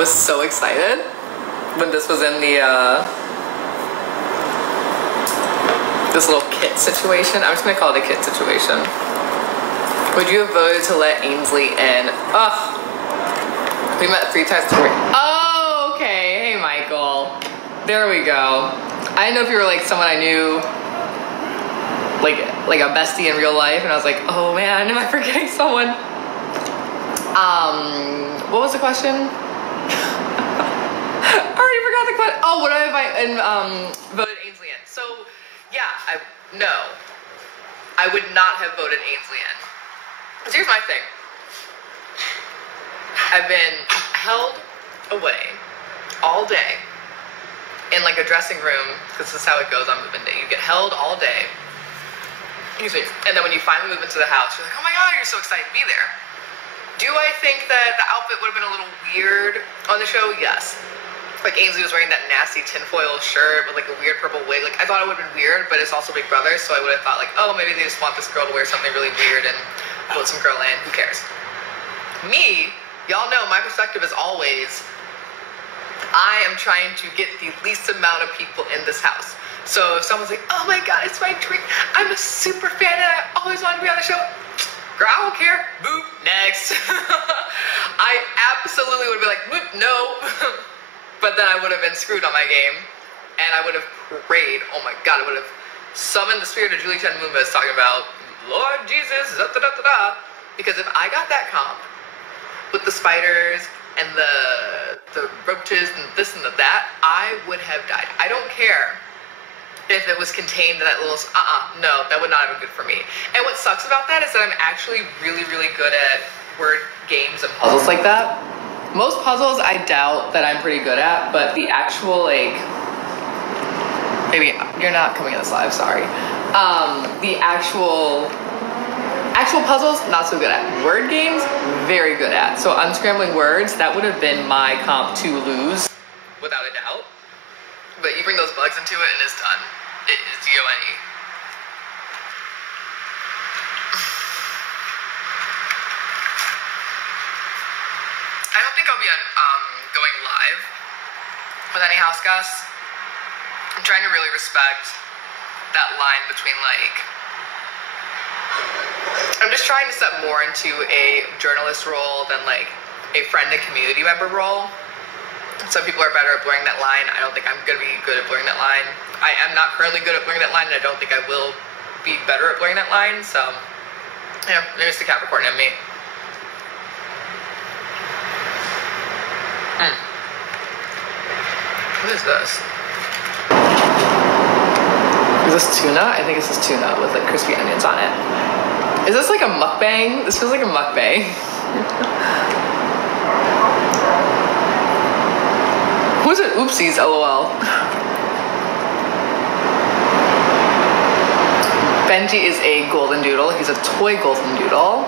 I was so excited when this was in the this little kit situation. I'm just gonna call it a kit situation. Would you have voted to let Ainsley in? Ugh. We met 3 times. Oh, okay. Hey, Michael. There we go. I didn't know if you were like someone I knew, like a bestie in real life, and I was like, oh man, am I forgetting someone? What was the question? I already forgot the question. Oh, what have I voted Ainsley in? So, yeah, no. I would not have voted Ainsley in. Because here's my thing. I've been held away all day in like a dressing room, because this is how it goes on move-in day. You get held all day. Excuse me. And then when you finally move into the house, you're like, oh my God, you're so excited to be there. Do I think that the outfit would have been a little weird on the show? Yes. Like Ainsley was wearing that nasty tinfoil shirt with like a weird purple wig. Like I thought it would have been weird, but it's also Big Brother, so I would have thought like, oh, maybe they just want this girl to wear something really weird and vote some girl in. Who cares? Me, y'all know my perspective is always, I am trying to get the least amount of people in this house. So if someone's like, oh my God, it's my dream. I'm a super fan and I always wanted to be on the show. Girl, I don't care. Boop, next. I absolutely would be like, boop, no. But then I would have been screwed on my game. And I would have prayed, oh my God, I would have summoned the spirit of Julie Chen Moonves talking about, Lord Jesus, da da da da da. Because if I got that comp with the spiders and the roaches and this and that, I would have died. I don't care if it was contained in that little, no, that would not have been good for me. And what sucks about that is that I'm actually really, really good at word games and puzzles like that. Most puzzles I doubt that I'm pretty good at, but the actual like, maybe you're not coming in this live, sorry. The actual puzzles, not so good at. Word games, very good at. So unscrambling words, that would have been my comp to lose, without a doubt. But you bring those bugs into it and it's done. It is D-O-N-E. I don't think I'll be going live with any house guests. I'm trying to really respect that line between like, I'm just trying to step more into a journalist role than like a friend and community member role. Some people are better at blurring that line. I don't think I'm gonna be good at blurring that line. I am not currently good at blurring that line, and I don't think I will be better at blurring that line, so, yeah, maybe it's the Capricorn in me. What is this? Is this tuna? I think this is tuna with like crispy onions on it. Is this like a mukbang? This feels like a mukbang. Who's it? Oopsies, LOL. Benji is a golden doodle. He's a toy golden doodle.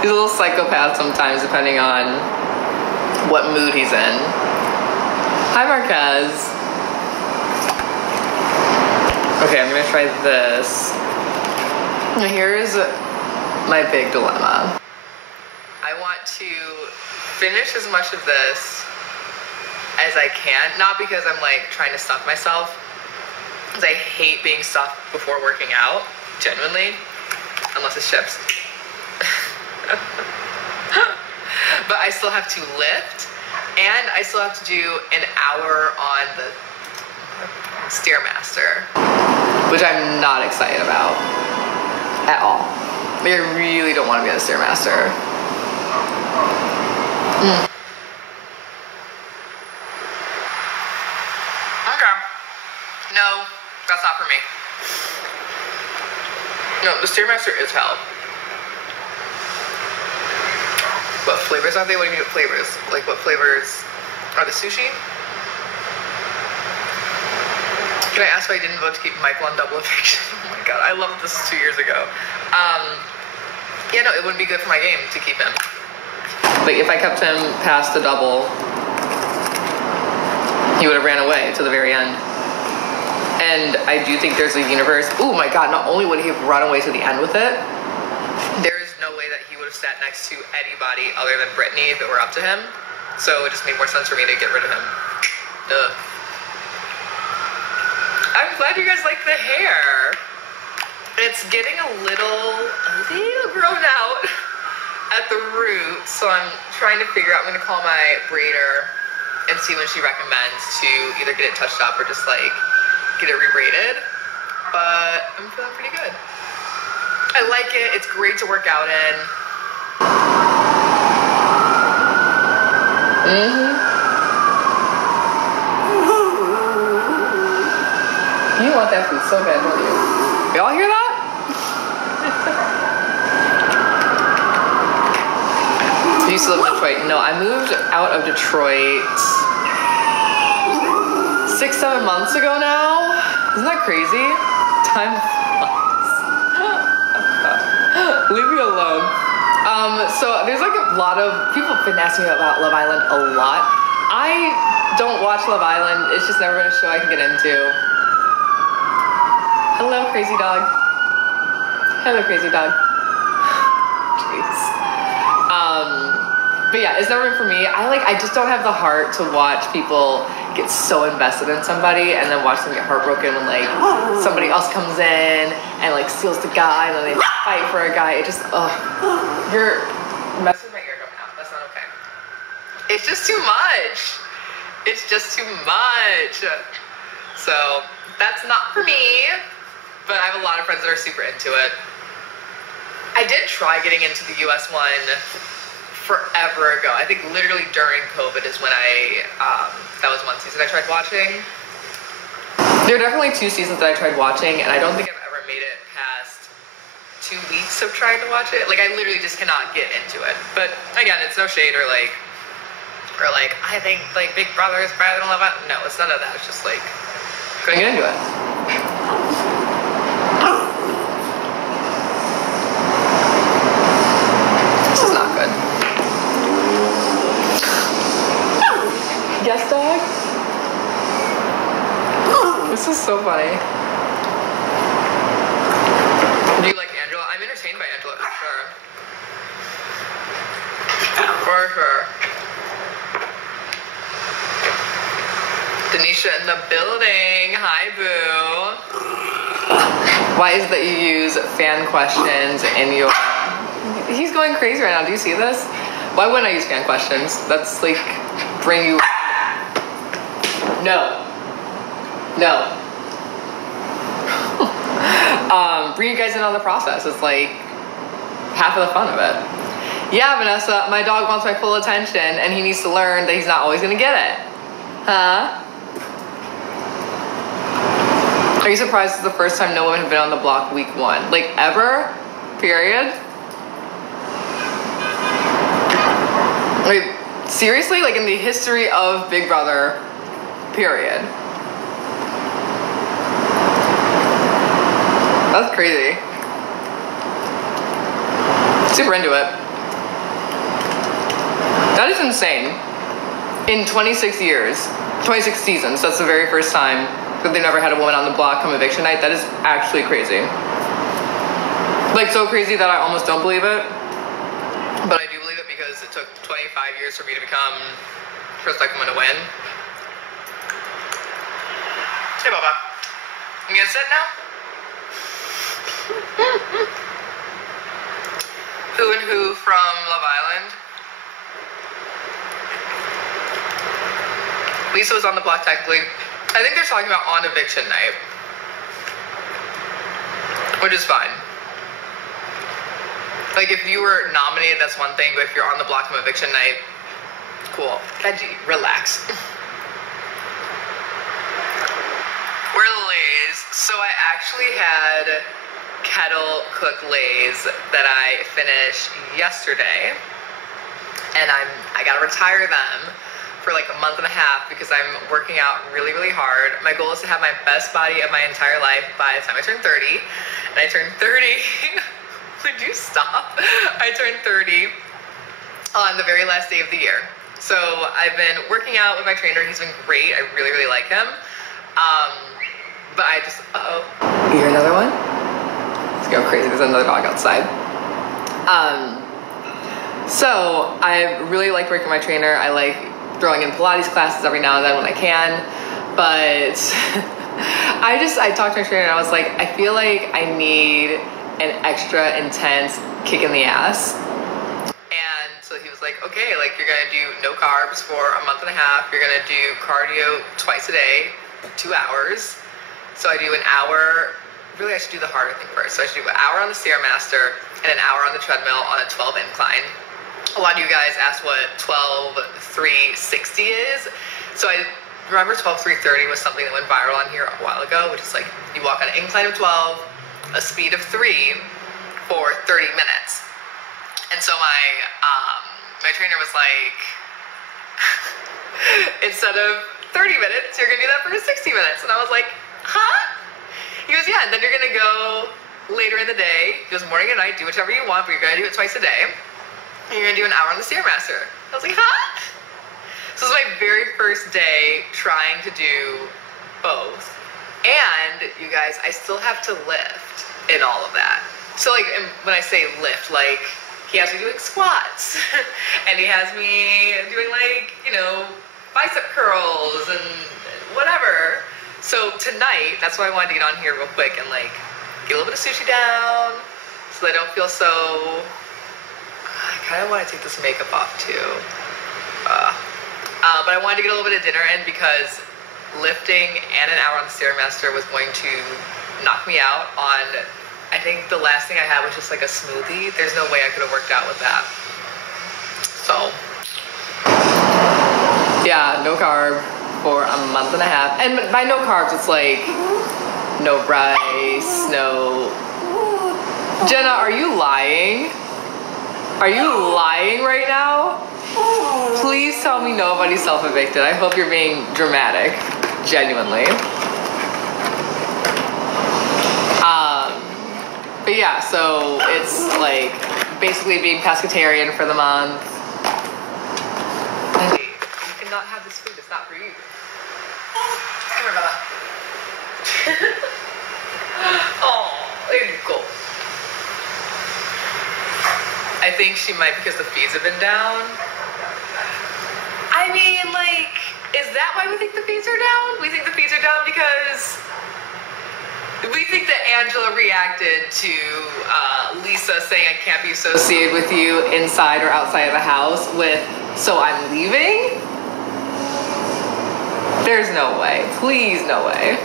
He's a little psychopath sometimes, depending on what mood he's in. Hi, Marquez. Okay, I'm gonna try this. Here's my big dilemma. I want to finish as much of this as I can, not because I'm like trying to stuff myself, because I hate being stuffed before working out, genuinely, unless it's chips. But I still have to lift, and I still have to do an hour on the Stairmaster, which I'm not excited about at all. Like, I really don't want to be on the Stairmaster. Okay. No, that's not for me. No, the Stairmaster is hell. What flavors are they? What do you mean flavors? Like what flavors are the sushi? Can I ask why you didn't vote to keep Michael on Double Eviction? Oh my God, I loved this 2 years ago. Yeah, no, it wouldn't be good for my game to keep him. Like if I kept him past the double, he would have ran away to the very end. And I do think there's a universe. Oh my God, not only would he have run away to the end with it, there is no way that he would have sat next to anybody other than Brittany if it were up to him. So it just made more sense for me to get rid of him. Ugh. I'm glad you guys like the hair. It's getting a little grown out at the root, so I'm trying to figure out, I'm gonna call my braider and see when she recommends to either get it touched up or just like get it rebraided. But I'm feeling pretty good. I like it, it's great to work out in. You want that food so bad, don't you? Y'all hear that? You used to live in Detroit. No, I moved out of Detroit 6-7 months ago now. Isn't that crazy? Time flies. Leave me alone. So there's like a lot of people have been asking me about Love Island a lot. I don't watch Love Island. It's just never been a show I can get into. Hello, crazy dog. Hello, crazy dog. Jeez. But yeah, it's never been for me. I just don't have the heart to watch people get so invested in somebody and then watch them get heartbroken when like somebody else comes in and like steals the guy and then they fight for a guy. It just, you're messing with my eardrum now. That's not okay. It's just too much. It's just too much. So that's not for me, but I have a lot of friends that are super into it. I did try getting into the US one forever ago. I think literally during COVID is when that was one season I tried watching. There are definitely 2 seasons that I tried watching, and I don't think I've ever made it past 2 weeks of trying to watch it. Like, I literally just cannot get into it. But again, it's no shade or like, I think like Big Brother is better than Love Island. No, it's none of that. It's just like, couldn't get into it. This is not good. Yes, dog? This is so funny. Do you like Angela? I'm entertained by Angela for sure. For sure. Denisha in the building. Hi, boo. Why is it that you use fan questions in your... He's going crazy right now. Do you see this? Why wouldn't I use fan questions? That's like bring you... No. Bring you guys in on the process. It's like half of the fun of it. Yeah, Vanessa, my dog wants my full attention and he needs to learn that he's not always gonna get it. Huh? Are you surprised it's the first time no women have been on the block week 1? Like ever? Period? Like, seriously? Like in the history of Big Brother, period. That's crazy. Super into it. That is insane. In 26 years, 26 seasons, that's the very first time that they never had a woman on the block come eviction night. That is actually crazy. Like so crazy that I almost don't believe it. But I do believe it because it took 25 years for me to become first black woman to win. Hey, Baba. You gonna sit now? Who and who from Love Island? Lisa was on the block technically. I think they're talking about on eviction night, which is fine. Like if you were nominated, that's one thing, but if you're on the block from eviction night, cool. Benji, relax. We're Lay's. So I actually had kettle cooked Lay's that I finished yesterday, and I gotta retire them for like a month and a half because I'm working out really, really hard. My goal is to have my best body of my entire life by the time I turn 30. And I turned 30. Would you stop? I turned 30 on the very last day of the year. So I've been working out with my trainer. He's been great. I really, really like him. But I just, you hear another one? Let's go crazy. There's another dog outside. So I really like working with my trainer. I like throwing in Pilates classes every now and then when I can, but I talked to my trainer and I was like, I feel like I need an extra intense kick in the ass. And so he was like, okay, like you're gonna do no carbs for a month and a half. You're gonna do cardio twice a day, 2 hours. So I do an hour. Really, I should do the harder thing first. So I should do an hour on the Stairmaster and an hour on the treadmill on a 12 incline. A lot of you guys asked what 12-3-60 is. So I remember 12-3-30 was something that went viral on here a while ago, which is like you walk on an incline of 12, a speed of 3 for 30 minutes. And so my trainer was like, instead of 30 minutes, you're gonna do that for 60 minutes. And I was like, huh? He goes, yeah, and then you're gonna go later in the day. He goes, morning and night, do whichever you want, but you're gonna do it twice a day. And you're gonna do an hour on the Stairmaster. I was like, huh? So this was my very first day trying to do both. And you guys, I still have to lift in all of that. So like, when I say lift, like, he has me doing squats and he has me doing like, you know, bicep curls and whatever. So tonight, that's why I wanted to get on here real quick and like get a little bit of sushi down so that I don't feel so, I kind of want to take this makeup off too. But I wanted to get a little bit of dinner in because lifting and an hour on the Stairmaster was going to knock me out on, I think the last thing I had was just like a smoothie. There's no way I could have worked out with that. So, yeah, no carb for a month and a half. And by no carbs, it's like no rice, no... Jenna, are you lying? Are you lying right now? Please tell me nobody's self-evicted. I hope you're being dramatic, genuinely. But yeah, so it's like basically being pescatarian for the month. Lindy, you cannot have this food. It's not for you. Come here, Bella. Oh, there you go. I think she might because the feeds have been down. I mean, like, is that why we think the feeds are down? We think the feeds are down because we think that Angela reacted to Lisa saying I can't be associated with you inside or outside of the house with, so I'm leaving? There's no way. Please, no way.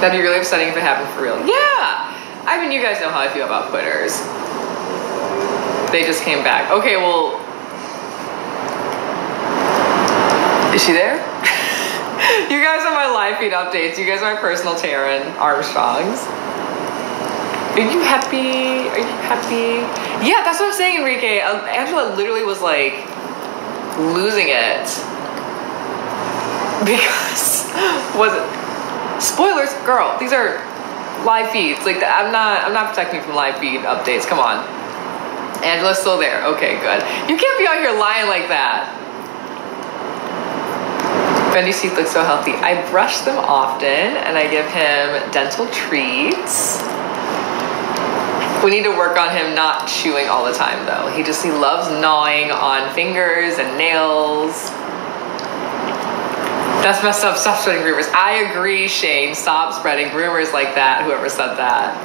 That'd be really upsetting if it happened for real. Yeah! I mean, you guys know how I feel about quitters. They just came back. Okay, well... Is she there? You guys are my live feed updates. You guys are my personal Taryn Armstrongs. Are you happy? Are you happy? Yeah, that's what I'm saying, Enrique. Angela literally was like losing it because was it spoilers, girl? These are live feeds. Like I'm not protecting you from live feed updates. Come on. Angela's still there. Okay, good. You can't be out here lying like that. Bendy's teeth look so healthy. I brush them often and I give him dental treats. We need to work on him not chewing all the time though. He loves gnawing on fingers and nails. That's messed up. Stop spreading rumors. I agree, Shane. Stop spreading rumors like that, whoever said that.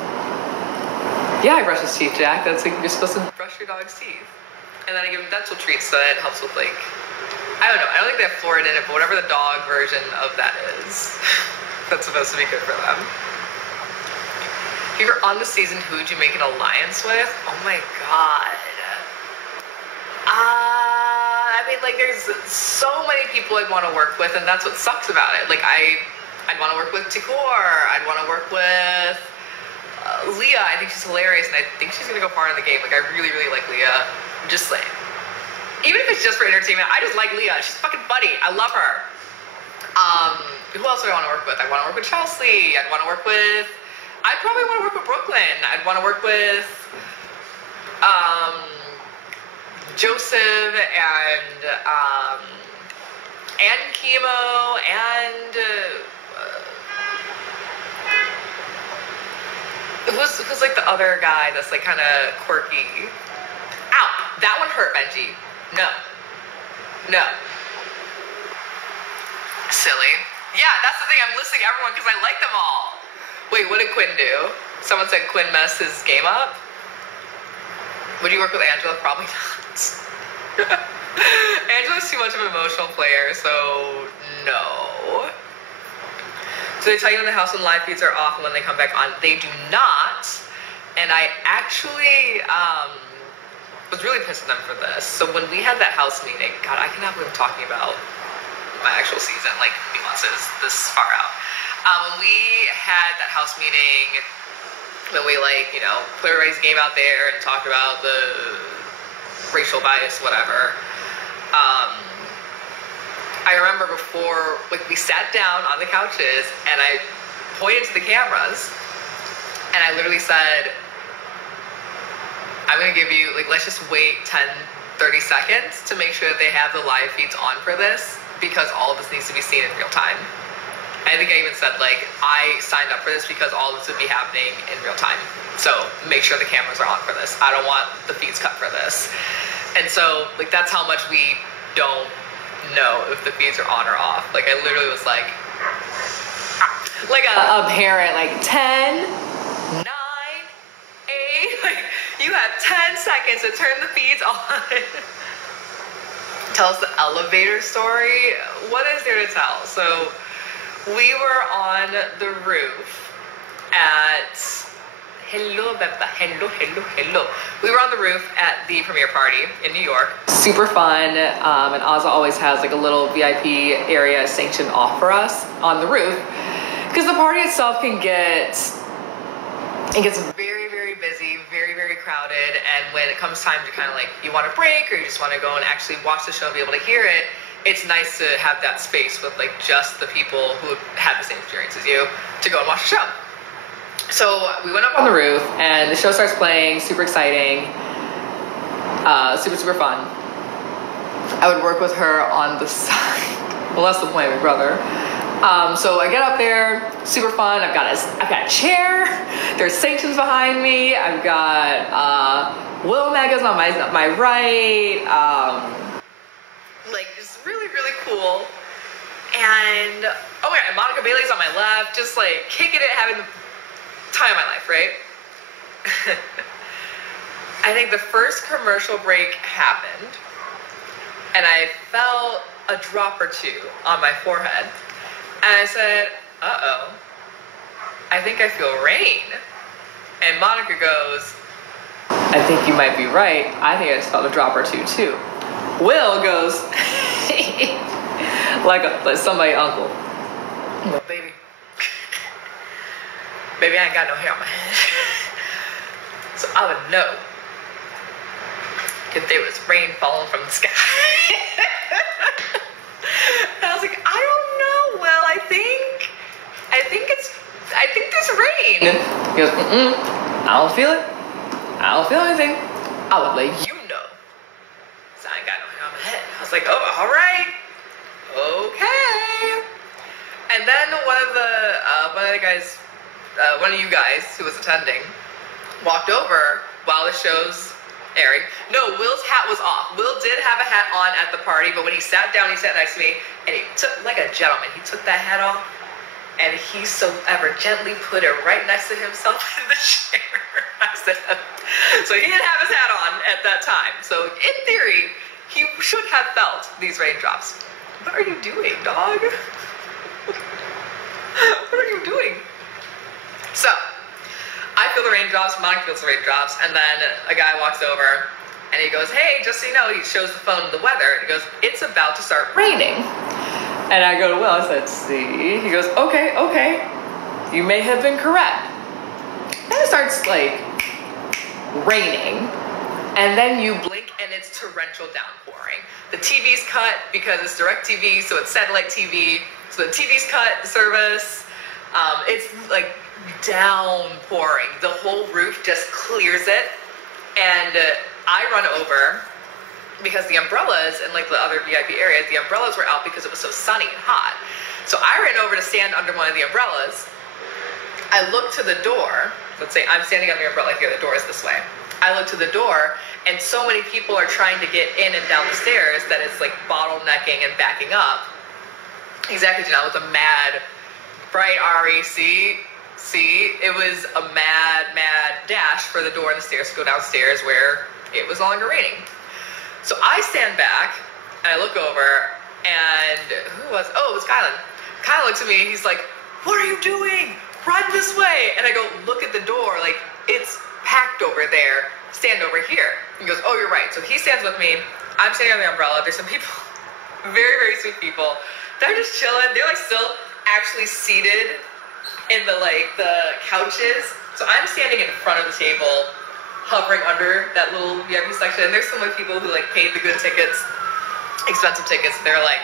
Yeah, I brush his teeth, Jack. That's like, you're supposed to brush your dog's teeth. And then I give him dental treats so that it helps with like, I don't know. I don't think they have fluoride in it, but whatever the dog version of that is, that's supposed to be good for them. If you were on the season, who would you make an alliance with? Oh my god. I mean, like, there's so many people I'd want to work with, and that's what sucks about it. Like, I'd want to work with Tikor. I'd want to work with Leah. I think she's hilarious, and I think she's gonna go far in the game. Like, I really, really like Leah. Just like, even if it's just for entertainment, I just like Leah. She's fucking funny. I love her. Who else do I want to work with? I want to work with Chelsea. I'd want to work with... I'd probably want to work with Brooklyn. I'd want to work with Joseph and Chemo and who's like the other guy that's like kind of quirky? Ow! That one hurt, Benji. No. No. Silly. Yeah, that's the thing. I'm listing everyone because I like them all. Wait, what did Quinn do? Someone said Quinn messed his game up. Would you work with Angela? Probably not. Angela's too much of an emotional player, so no. So they tell you in the house when live feeds are off and when they come back on. They do not. And I actually was really pissed at them for this. So when we had that house meeting, God, I cannot believe I'm talking about my actual season, like nuances this far out. When we had that house meeting, when we put a race game out there and talked about the racial bias, whatever. I remember before, we sat down on the couches and I pointed to the cameras and I literally said, I'm gonna give you, let's just wait 10, 30 seconds to make sure that they have the live feeds on for this, because all of this needs to be seen in real time. I think I even said, I signed up for this because all this would be happening in real time. So make sure the cameras are on for this. I don't want the feeds cut for this. And so, that's how much we don't know if the feeds are on or off. I literally was like a parent, 10, 9, 8, you have 10 seconds to turn the feeds on. Tell us the elevator story. What is there to tell? So we were on the roof at, hello, Beba, hello. We were on the roof at the premiere party in New York. Super fun, and Ozza always has a little VIP area sanctioned off for us on the roof, because the party itself gets very, very busy, very, very crowded, and when it comes time to you want a break or you just want to go and actually watch the show and be able to hear it, it's nice to have that space with just the people who had the same experience as you to go and watch the show. So we went up on the roof and the show starts playing, super exciting, super, super fun. I would work with her on the side. Well, that's the point, my brother. So I get up there, super fun. I've got a chair. There's sanctions behind me. I've got Will Megas on my right. Just really, really cool. And oh my God, Monica Bailey's on my left, just kicking it, having the time of my life, right? I think the first commercial break happened, and I felt a drop or two on my forehead. And I said, uh-oh, I think I feel rain. And Monica goes, I think you might be right. I think I just felt a drop or two too. Will goes, like somebody's uncle. Well, baby, I ain't got no hair on my head. So I would know if there was rain falling from the sky. And I was like, I don't know, Will, I think there's rain. He goes, I don't feel it. I don't feel anything. I would let you know. So I ain't got no hair on my head. I was like, oh, all right. Okay. And then one of the guys, one of you guys who was attending, walked over while the show's airing. No, Will's hat was off. Will did have a hat on at the party, but when he sat down, he sat next to me, and he took, like a gentleman, he took that hat off, and he so ever gently put it right next to himself in the chair. I said, so he didn't have his hat on at that time. So in theory, he should have felt these raindrops. What are you doing, dog? What are you doing? So, I feel the raindrops, Monica feels the raindrops, and then a guy walks over and he goes, hey, just so you know, he shows the phone the weather, and he goes, it's about to start raining. And I go to Will, I said, see? He goes, okay, you may have been correct. Then it starts raining, and then you blink and it's torrential downpouring. The TV's cut because it's DirecTV, so it's satellite TV, so the TV's cut, the service, it's downpouring. The whole roof just clears it, and I run over because the umbrellas in the other VIP areas, the umbrellas were out because it was so sunny and hot. So I ran over to stand under one of the umbrellas. I look to the door. Let's say I'm standing under the umbrella here, the door is this way. I look to the door, and so many people are trying to get in and down the stairs that it's like bottlenecking and backing up. Exactly, Janelle, with a mad, right, RAC. See, it was a mad dash for the door and the stairs to go downstairs where it was no longer raining. So I stand back and I look over, and who was? Oh, it was Kylan. Kylan looks at me. He's like, "What are you doing? Run this way!" And I go, "Look at the door. Like, it's packed over there. Stand over here." He goes, "Oh, you're right." So he stands with me. I'm standing on the umbrella. There's some people, very sweet people. They're just chilling. They're like still actually seated in the couches. So I'm standing in front of the table, hovering under that little VIP section. And there's some people who like paid the good tickets, expensive tickets. They're like,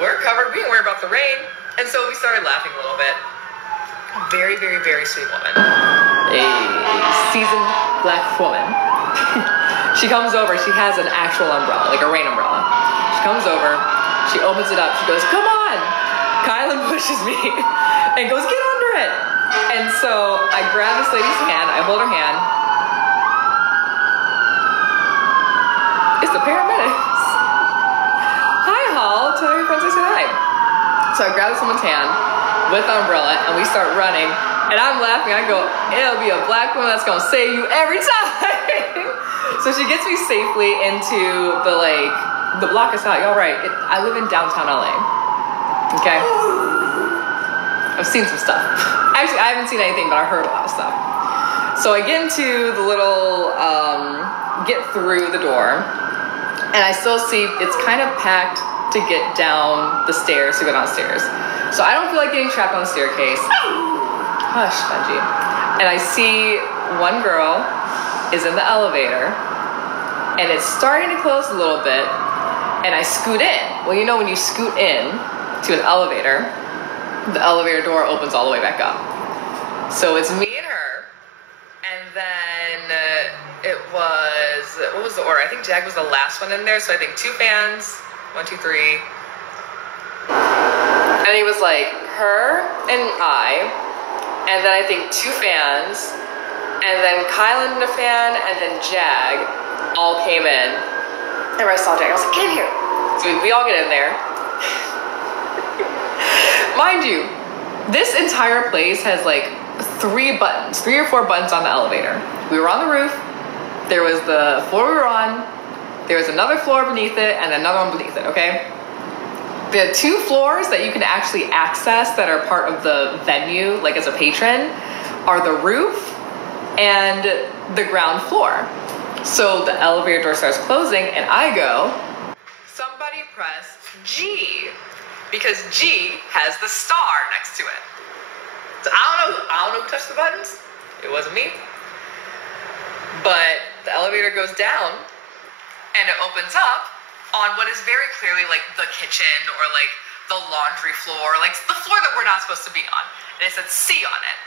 "We're covered. We ain't worried about the rain." And so we started laughing a little bit. Very sweet woman. A seasoned black woman. She comes over. She has an actual umbrella, like a rain umbrella. She comes over. She opens it up. She goes, "Come on." Kylan pushes me and goes, "Get under it." And so I grab this lady's hand. I hold her hand. It's the paramedics. "Hi, Hall. Tell your friends I said hi." So I grab someone's hand with the umbrella and we start running. And I'm laughing. I go, "It'll be a black woman that's gonna save you every time." So she gets me safely into the block is out. Y'all right. I live in downtown LA. Okay. I've seen some stuff. Actually, I haven't seen anything, but I heard a lot of stuff. So I get into the little, get through the door, and I still see it's kind of packed to get down the stairs, to go downstairs. So I don't feel like getting trapped on the staircase. Hush, Benji. And I see one girl is in the elevator, and it's starting to close a little bit, and I scoot in. Well, you know when you scoot in to an elevator, the elevator door opens all the way back up. So it's me and her, and then it was, what was the order? I think Jag was the last one in there, so I think 2 fans, 1, 2, 3. And he was like, her and I, and then I think 2 fans, and then Kylan and a fan, and then Jag all came in. And I saw Jag, I was like, "Get in here." So we all get in there. Mind you, this entire place has like 3 or 4 buttons on the elevator. We were on the roof, there was the floor we were on, there was another floor beneath it, and another one beneath it, okay? The 2 floors that you can actually access that are part of the venue, like as a patron, are the roof and the ground floor. So the elevator door starts closing, and I go, "Somebody press G," because G has the star next to it. So I don't know who touched the buttons. It wasn't me. But the elevator goes down, and it opens up on what is very clearly like the kitchen or like the laundry floor, like the floor that we're not supposed to be on. And it said C on it.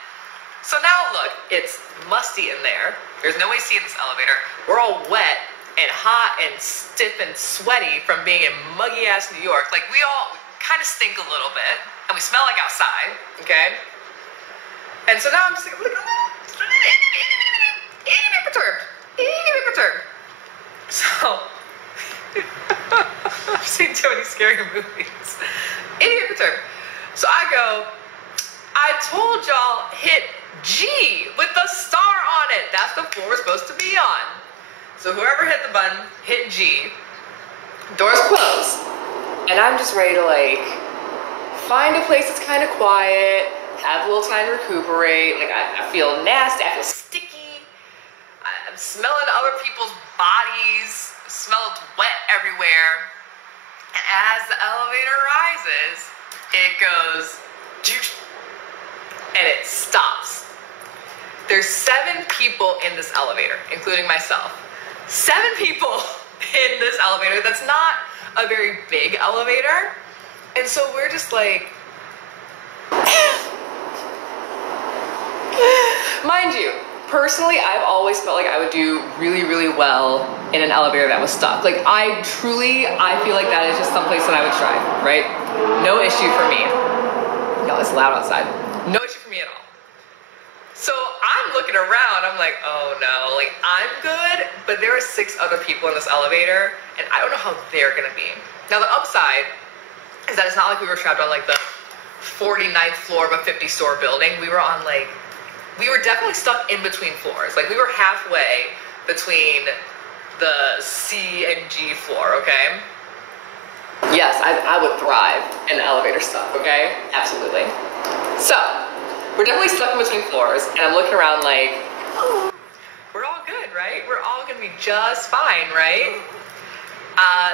So now look, it's musty in there. There's no AC in this elevator. We're all wet and hot and stiff and sweaty from being in muggy ass New York. Like we all kind of stink a little bit and we smell like outside, okay? And so now I'm just like, perturbed. So I've seen too many scary movies. Perturbed. So I go, "I told y'all hit G with the star on it. That's the floor we're supposed to be on." So whoever hit the button hit G. Doors close. And I'm just ready to like find a place that's kind of quiet, have a little time to recuperate. Like I feel nasty, I feel sticky. I'm smelling other people's bodies. Smelled wet everywhere. And as the elevator rises, it goes, and it stops. There's 7 people in this elevator, including myself. 7 people in this elevator. That's not a very big elevator. And so we're just like, mind you, personally, I've always felt like I would do really well in an elevator that was stuck. Like I feel like that is just someplace that I would try, right? No issue for me. No, it's loud outside. No issue for me at all. So I'm looking around, I'm like, oh no, like I'm good, but there are 6 other people in this elevator, and I don't know how they're gonna be. Now the upside is that it's not like we were trapped on like the 49th floor of a 50-store building. We were on like, we were definitely stuck in between floors. Like we were halfway between the C and G floor, okay? Yes, I would thrive in elevator stuff, okay? Absolutely. So, we're definitely stuck in between floors, and I'm looking around like, oh, we're all good, right? We're all gonna be just fine, right?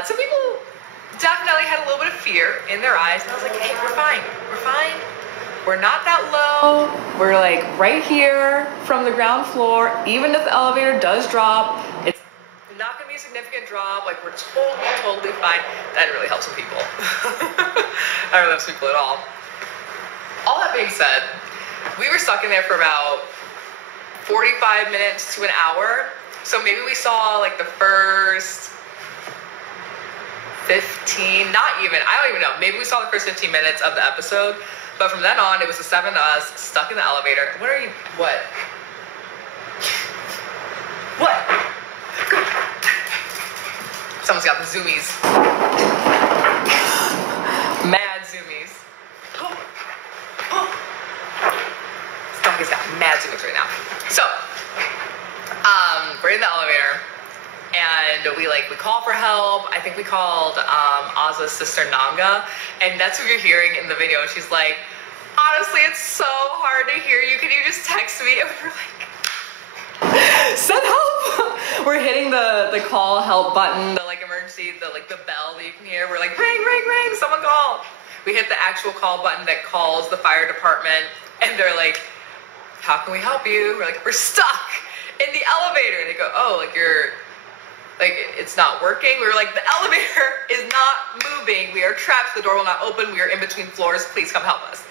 Some people definitely had a little bit of fear in their eyes, and I was like, hey, we're fine, we're fine. We're not that low. We're like right here from the ground floor. Even if the elevator does drop, it's not gonna be a significant drop. Like we're totally fine. That didn't really help some people. I don't really help some people at all. All that being said, we were stuck in there for about 45 minutes to an hour. So maybe we saw like the first 15, not even, I don't even know. Maybe we saw the first 15 minutes of the episode. But from then on, it was the 7 of us stuck in the elevator. What are you, what? What? Someone's got the zoomies. Mad zoomies. This dog has got mad zoomies right now. So, we're in the elevator, and we call for help. I think we called Oz's sister Nanga, and that's what you're hearing in the video. She's like, honestly, it's so hard to hear you. Can you just text me? And we were like, send help. We're hitting the call help button, the emergency, the bell that you can hear. We're like, ring, ring, ring, someone call. We hit the actual call button that calls the fire department, and they're like, how can we help you? We're like, we're stuck in the elevator. And they go, oh, it's not working. We were like, the elevator is not moving. We are trapped. The door will not open. We are in between floors. Please come help us.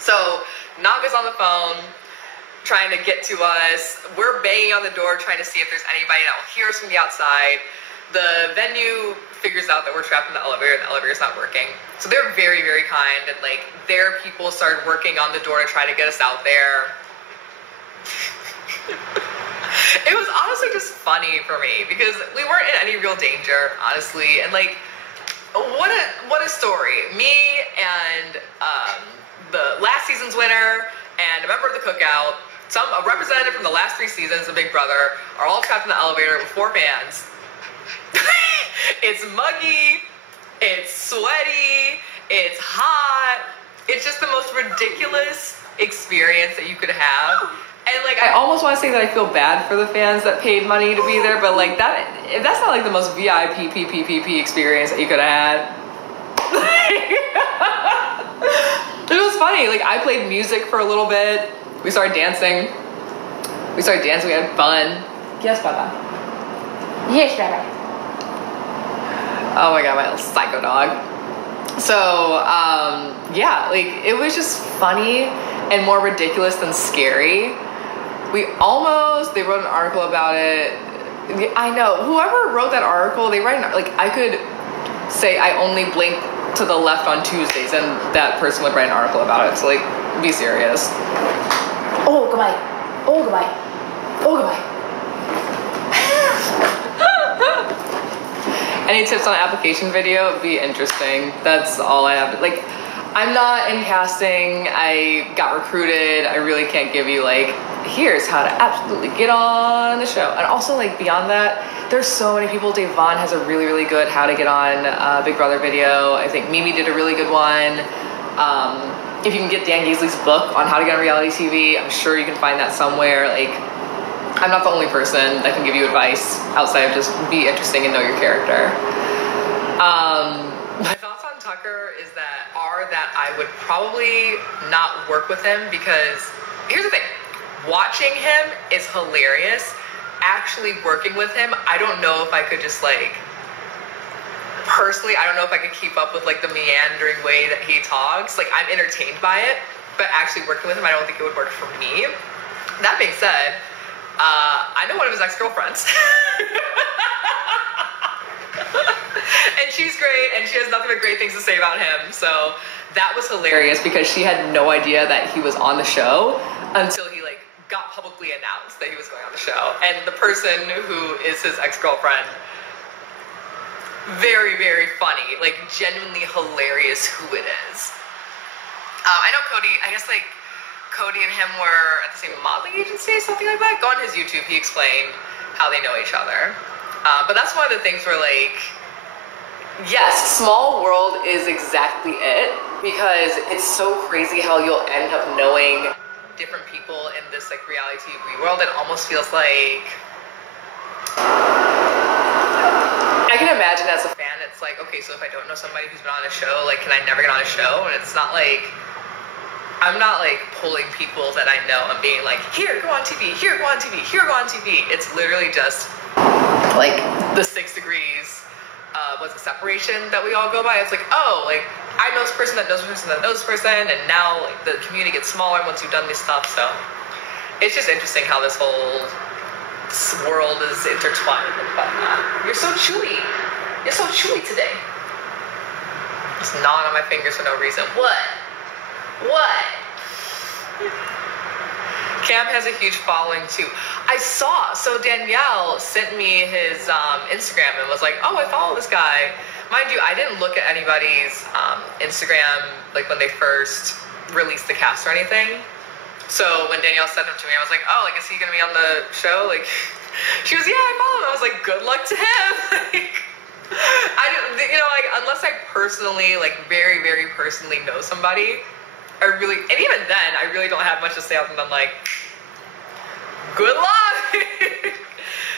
So Naga's on the phone trying to get to us. We're banging on the door trying to see if there's anybody that will hear us from the outside. The venue figures out that we're trapped in the elevator and the elevator's not working. So they're very, very kind, and their people started working on the door to try to get us out there. It was honestly just funny for me because we weren't in any real danger, honestly. And what a story. Me and the last season's winner and a member of the cookout, a representative from the last 3 seasons of Big Brother, are all trapped in the elevator with 4 fans. It's muggy, it's sweaty, it's hot. It's just the most ridiculous experience that you could have. And I almost want to say that I feel bad for the fans that paid money to be there, but that's not the most VIP PPPP experience that you could have had. It was funny. I played music for a little bit. We started dancing. We had fun. Yes, Baba. Yes, Baba. Oh my god, my little psycho dog. So, yeah, it was just funny and more ridiculous than scary. They wrote an article about it. I know, whoever wrote that article, they write, I could say I only blink to the left on Tuesdays, and that person would write an article about it. So, be serious. Oh, goodbye. Oh, goodbye. Oh, goodbye. Any tips on application video? It'd be interesting. That's all I have. I'm not in casting. I got recruited. I really can't give you here's how to absolutely get on the show. And also beyond that, there's so many people. Dave Vaughn has a really, really good how to get on Big Brother video. I think Mimi did a really good one. If you can get Dan Gaisley's book on how to get on reality TV, I'm sure you can find that somewhere. I'm not the only person that can give you advice outside of just be interesting and know your character. My thoughts on Tucker are that I would probably not work with him because here's the thing. Watching him is hilarious. Actually working with him, I don't know if I could just personally, I don't know if I could keep up with the meandering way that he talks. I'm entertained by it, but actually working with him, I don't think it would work for me. That being said, I know one of his ex-girlfriends. And she's great, and she has nothing but great things to say about him. So that was hilarious because she had no idea that he was on the show until he got publicly announced that he was going on the show. And the person who is his ex-girlfriend, very, very funny, like genuinely hilarious who it is. I know Cody, I guess like Cody and him were at the same modeling agency, something like that. Go on his YouTube, he explained how they know each other. But that's one of the things where like, yes, Small World is exactly it, because it's so crazy how you'll end up knowing different people in this like reality TV world. It almost feels like, I can imagine as a fan, it's like, okay, so if I don't know somebody who's been on a show, like, can I never get on a show? And it's not like, I'm not like pulling people that I know and being like, here, go on TV, here, go on TV, here, go on TV. It's literally just like the 6 degrees, what's the separation that we all go by? It's like, oh, like, I know this person that knows this person that knows this person, and now like, the community gets smaller once you've done this stuff. So it's just interesting how this whole world is intertwined and whatnot. You're so chewy. You're so chewy today. Just gnawing on my fingers for no reason. What? What? Cam has a huge following too. I saw, so Danielle sent me his Instagram and was like, oh, I follow this guy. Mind you, I didn't look at anybody's Instagram like when they first released the cast or anything. So when Danielle sent him to me, I was like, oh, like, is he gonna be on the show? Like, she was, yeah, I follow him. I was like, good luck to him. Like, I didn't, you know, like, unless I personally, like, very, very personally know somebody, I really, and even then, I really don't have much to say other than like, good luck.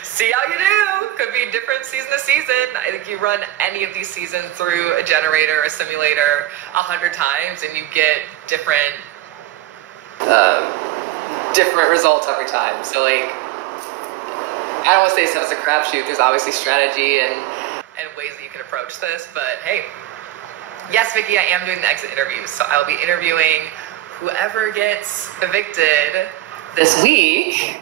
See how you do. Could be different season to season. I think you run any of these seasons through a generator, a simulator 100 times, and you get different results every time. So like, I don't want to say it's a crapshoot. There's obviously strategy and ways that you can approach this, but hey. Yes, Vicky, I am doing the exit interviews, so I'll be interviewing whoever gets evicted this week.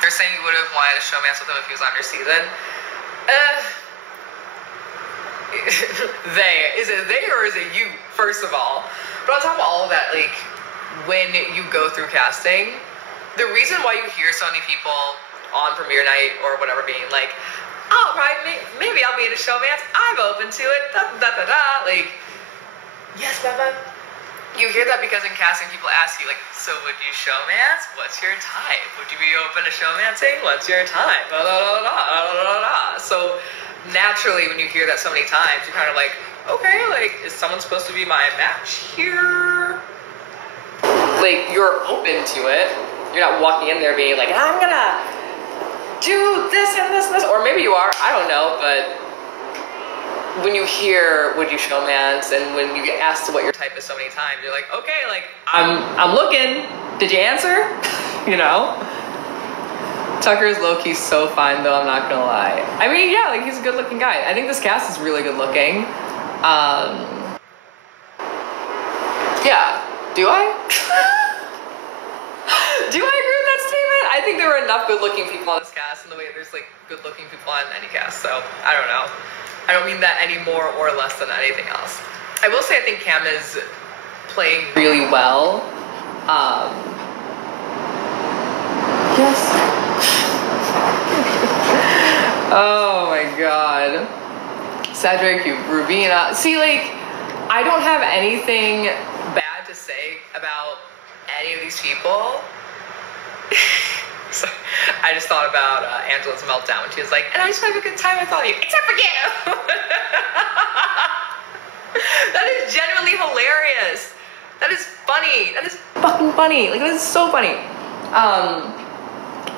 They're saying you would have wanted to showmance with him if he was on your season. Is it they or is it you, first of all? But on top of all of that, like, when you go through casting, the reason why you hear so many people on premiere night or whatever being like, oh, right, maybe I'll be in a showmance. I'm open to it. Da, da, da, da. Like, yes, Baba. You hear that because in casting, people ask you, like, so would you showmance? What's your type? Would you be open to showmancing? What's your type? Da, da, da, da, da, da, da. So naturally, when you hear that so many times, you're kind of like, okay, like, is someone supposed to be my match here? Like, you're open to it. You're not walking in there being like, I'm gonna do this and this and this, or maybe you are, I don't know, but when you hear would you showmance and when you get asked what your type is so many times, you're like, okay, like, I'm looking, did you answer? You know? Tucker is low-key so fine though, I'm not gonna lie. I mean, yeah, like, he's a good looking guy. I think this cast is really good looking. Yeah, do I? Do I agree with that statement? I think there were enough good-looking people on this cast in the way there's like good-looking people on any cast, so I don't know. I don't mean that any more or less than anything else. I will say I think Cam is playing really well. Yes. Oh my god. Cedric, Rubina. See, like, I don't have anything bad to say about any of these people. So, I just thought about Angela's meltdown when she was like, and I just had a good time, I thought of you, except for you. That is genuinely hilarious. That is funny. That is fucking funny. Like, that is so funny.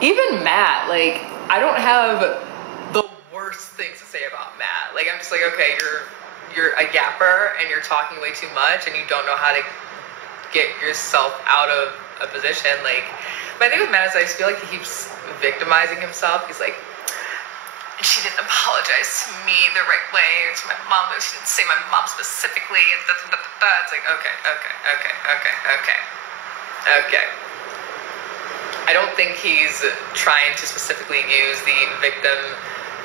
Even Matt, like, I don't have the worst things to say about Matt. Like, I'm just like, okay, you're a yapper and you're talking way too much and you don't know how to get yourself out of a position. Like, my thing with Matt is I just feel like he keeps victimizing himself. He's like, she didn't apologize to me the right way, or to my mom. She didn't say my mom specifically, and da, da, da, da, da. It's like, okay. I don't think he's trying to specifically use the victim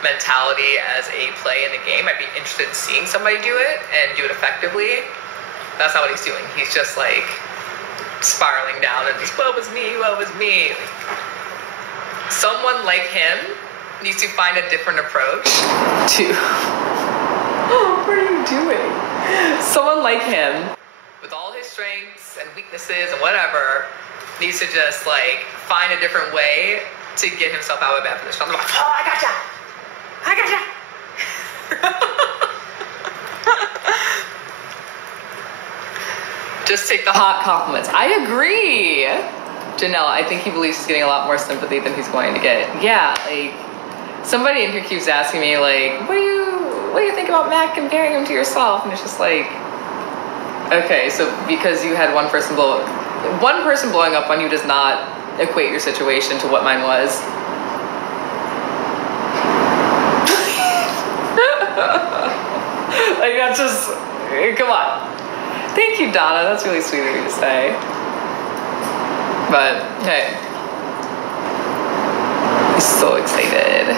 mentality as a play in the game. I'd be interested in seeing somebody do it and do it effectively. That's not what he's doing. He's just like spiraling down and just, what was me, what was me. Someone like him needs to find a different approach to, what are you doing? Someone like him, with all his strengths and weaknesses and whatever, needs to just like find a different way to get himself out of a bad position. I'm like, oh, I gotcha. Just take the hot compliments. I agree. Janelle, I think he believes he's getting a lot more sympathy than he's going to get. Yeah, like, somebody in here keeps asking me, like, what do you think about Matt comparing him to yourself? And it's just like, okay, so because you had one person blowing up on you does not equate your situation to what mine was. Like, that's just, come on. Thank you, Donna. That's really sweet of you to say. But, hey. I'm so excited.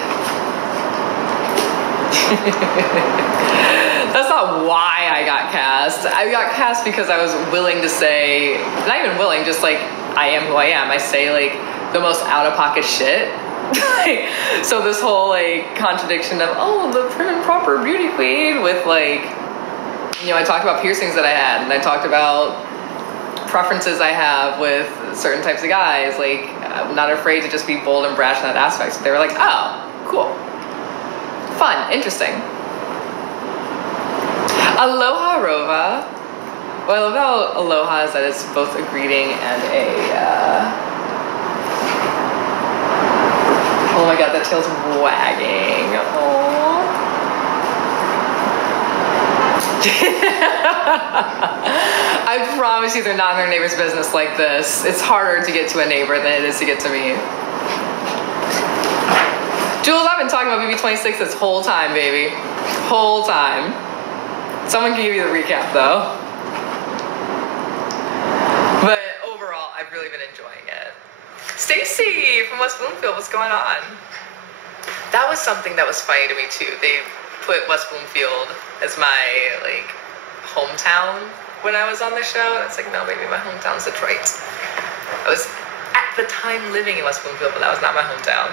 That's not why I got cast. I got cast because I was willing to say, not even willing, just like, I am who I am. I say, like, the most out-of-pocket shit. So this whole, like, contradiction of, oh, the prim and proper beauty queen with, like, you know, I talked about piercings that I had, and I talked about preferences I have with certain types of guys. Like, I'm not afraid to just be bold and brash in that aspect. So they were like, oh, cool. Fun, interesting. Aloha, Rova. What I love about aloha is that it's both a greeting and a, oh my god, that tail's wagging. Aww. I promise you they're not in their neighbor's business like this. It's harder to get to a neighbor than it is to get to me. Jules, I've been talking about BB26 this whole time, baby. Whole time. Someone can give you the recap, though. But overall, I've really been enjoying it. Stacy from West Bloomfield, what's going on? That was something that was funny to me, too. They put West Bloomfield as my, like, hometown when I was on the show. And it's like, no, baby, my hometown's Detroit. I was, at the time, living in West Bloomfield, but that was not my hometown.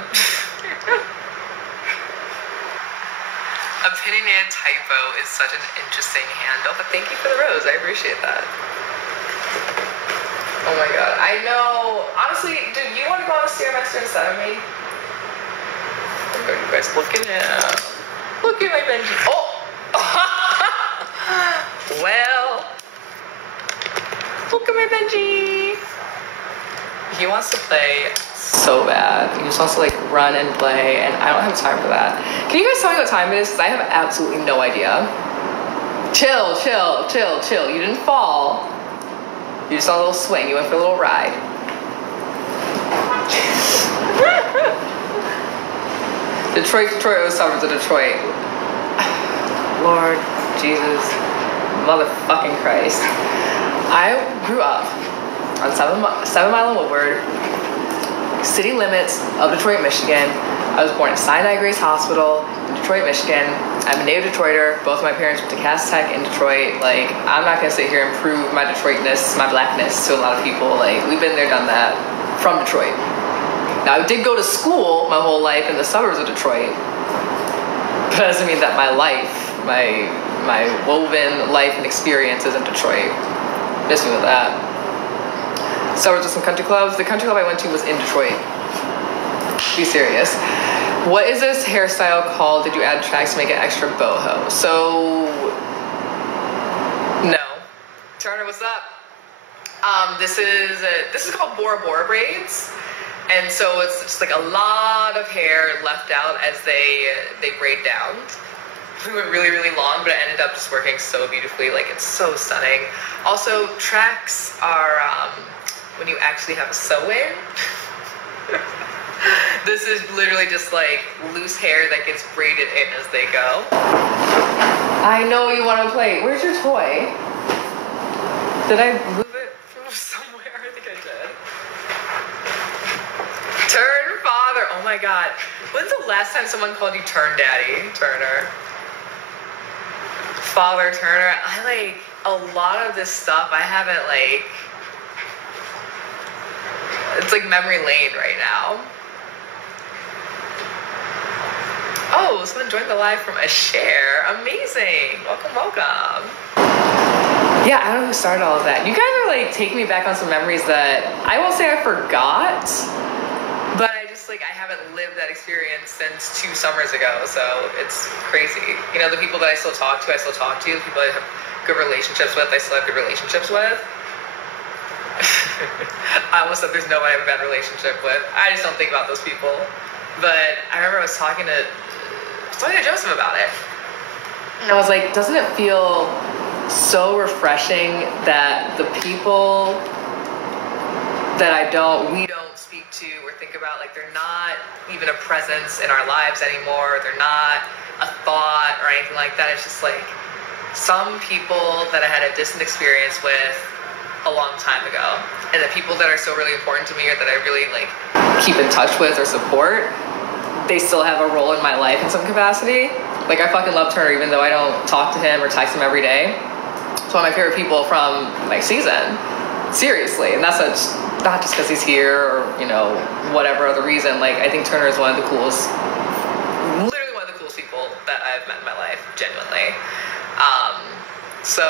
Opinionated typo is such an interesting handle, but thank you for the rose. I appreciate that. Oh my god. I know. Honestly, do you want to go on a Stairmaster instead of me? What are you guys looking at? Look at my Benji. Oh! Well. Look at my Benji. He wants to play so bad. He just wants to like run and play, and I don't have time for that. Can you guys tell me what time it is? Because I have absolutely no idea. Chill, chill, chill, chill. You didn't fall. You just saw a little swing. You went for a little ride. Detroit, suburbs of Detroit. Lord Jesus, motherfucking Christ. I grew up on 7 Mile and Woodward, city limits of Detroit, Michigan. I was born at Sinai Grace Hospital in Detroit, Michigan. I'm a native Detroiter. Both of my parents went to Cass Tech in Detroit. Like, I'm not gonna sit here and prove my Detroitness, my blackness to a lot of people. Like, we've been there, done that, from Detroit. Now, I did go to school my whole life in the suburbs of Detroit. But that doesn't mean that my life, my woven life and experiences in Detroit. Miss me with that. Suburbs of some country clubs. The country club I went to was in Detroit. Be serious. What is this hairstyle called? Did you add tracks to make it extra boho? So, no. Turner, what's up? This is called Bora Bora braids. And so it's just like a lot of hair left out as they braid down. We went really, really long, but it ended up just working so beautifully. Like, it's so stunning. Also, tracks are when you actually have a sew-in. This is literally just like loose hair that gets braided in as they go. I know you want to play. Where's your toy? Did I move it from somewhere? I think I did. Turn father. Oh my god. When's the last time someone called you Turn Daddy, Turner? Father Turner. I like a lot of this stuff I haven't like It's like memory lane right now. Oh, someone joined the live from a share. Amazing. Welcome, welcome. Yeah, I don't know who started all of that. You guys are like taking me back on some memories that I won't say I forgot, but I just like, I haven't lived that experience since 2 summers ago, so it's crazy. You know, the people that I still talk to. The people I have good relationships with, I still have good relationships with. I almost said there's no one I have a bad relationship with. I just don't think about those people. But I remember I was talking to Joseph about it. And I was like, doesn't it feel so refreshing that the people that we don't speak to or think about, like they're not even a presence in our lives anymore. They're not a thought or anything like that. It's just like some people that I had a distant experience with a long time ago, and the people that are so really important to me or that I really like keep in touch with or support, they still have a role in my life in some capacity. Like I fucking love Turner even though I don't talk to him or text him every day. It's one of my favorite people from my season, seriously. And that's not just because he's here or, you know, whatever other reason. Like I think Turner is one of the coolest, literally one of the coolest people that I've met in my life, genuinely. So,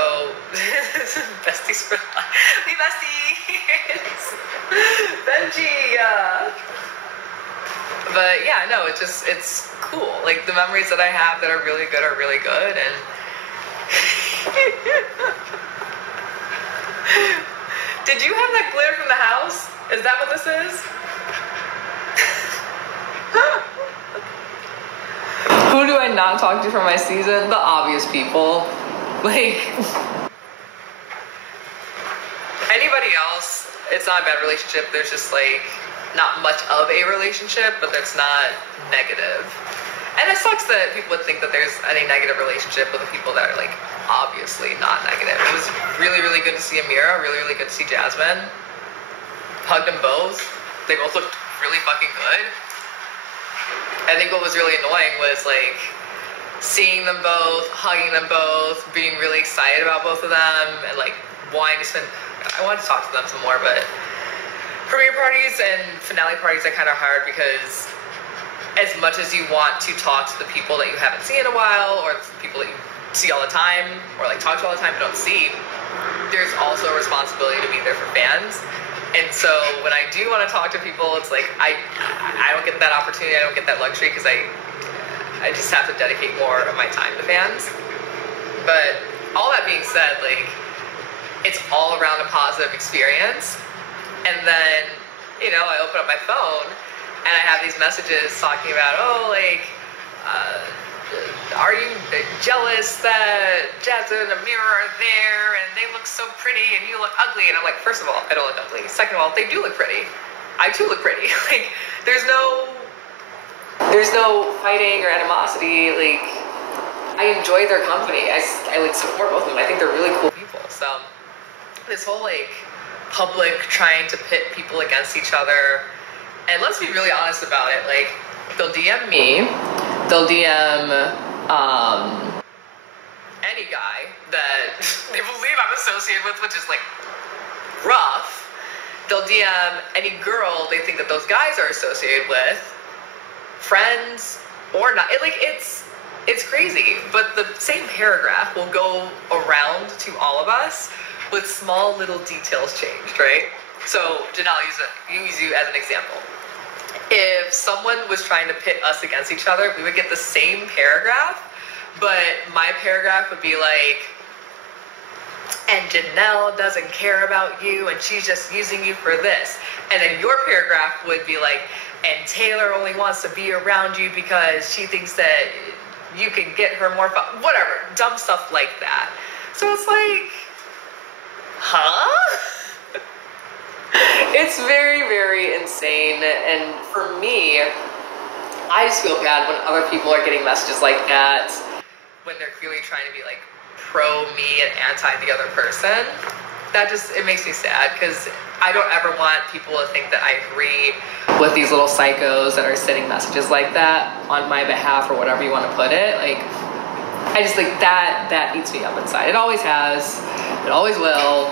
besties for life. We besties! Benji! But yeah, no, it's cool. Like the memories that I have that are really good, and did you have that glitter from the house? Is that what this is? Who do I not talk to from my season? The obvious people. Like, anybody else, it's not a bad relationship. There's just like not much of a relationship, but that's not negative. And it sucks that people would think that there's any negative relationship with the people that are like obviously not negative. It was really, really good to see Amira, really, really good to see Jasmine. Hugged them both. They both looked really fucking good. I think what was really annoying was like seeing them both, hugging them both, being really excited about both of them, and like wanting to spend, I wanted to talk to them some more, but premiere parties and finale parties are kind of hard because as much as you want to talk to the people that you haven't seen in a while, or the people that you see all the time, or like talk to all the time but don't see, there's also a responsibility to be there for fans. And so when I do want to talk to people, it's like I don't get that opportunity, I don't get that luxury because I just have to dedicate more of my time to fans. But all that being said, like, it's all around a positive experience. And then, you know, I open up my phone and I have these messages talking about, oh, like, are you jealous that Jasmine and Amira are there and they look so pretty and you look ugly? And I'm like, first of all, I don't look ugly. Second of all, they do look pretty. I too look pretty. Like, there's no fighting or animosity. Like, I enjoy their company. I like support both of them. I think they're really cool people. So this whole like public trying to pit people against each other, and let's be really honest about it. Like, they'll DM me, they'll DM any guy that they believe I'm associated with, which is like rough. They'll DM any girl they think that those guys are associated with, friends or not. It's crazy, but the same paragraph will go around to all of us with small little details changed, right? So Janelle, use you as an example. If someone was trying to pit us against each other, we would get the same paragraph, but my paragraph would be like, and Janelle doesn't care about you and she's just using you for this. And then your paragraph would be like, and Taylor only wants to be around you because she thinks that you can get her more fun. Whatever, dumb stuff like that. So it's like, huh? It's very, very insane. And for me, I just feel bad when other people are getting messages like that, when they're clearly trying to be like pro me and anti the other person. That just, it makes me sad because I don't ever want people to think that I agree with these little psychos that are sending messages like that on my behalf or whatever you want to put it. Like, I just think that eats me up inside. It always has, it always will,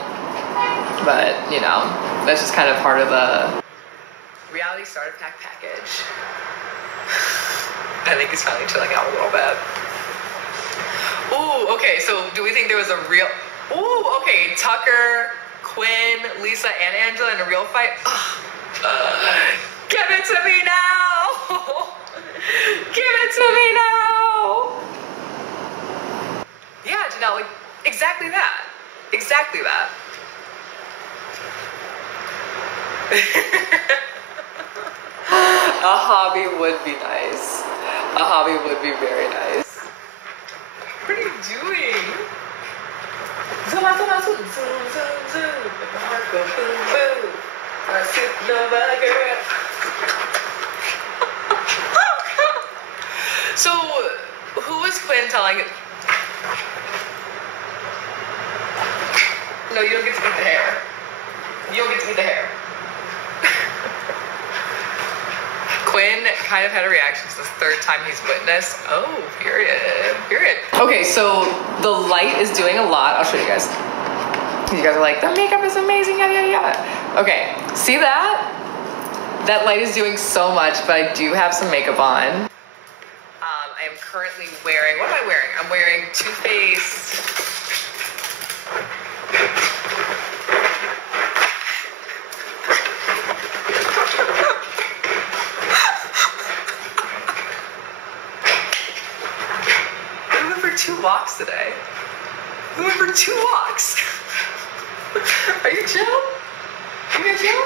but you know, that's just kind of part of the reality starter pack package. I think he's finally chilling out a little bit. Ooh, okay, so do we think there was a real... Ooh, okay, Tucker, Quinn, Lisa, and Angela in a real fight? Give it to me now! Give it to me now! Yeah, Janelle, like, exactly that. Exactly that. A hobby would be nice. A hobby would be very nice. What are you doing? Zoom out, zoom out, zoom, zoom, zoom, zoom. My heart goes boom, boom. I sit no my girl. So, who was Quinn telling? No, you don't get to eat the hair. You don't get to eat the hair. Quinn kind of had a reaction. It's the third time he's witnessed. Oh, period. Period. Okay, so the light is doing a lot. I'll show you guys. You guys are like, the makeup is amazing, yada, yada, yada. Okay, see that? That light is doing so much, but I do have some makeup on. I am currently wearing, what am I wearing? I'm wearing Too Faced. We went for 2 walks today. We went for 2 walks. Are you chill? You gonna chill?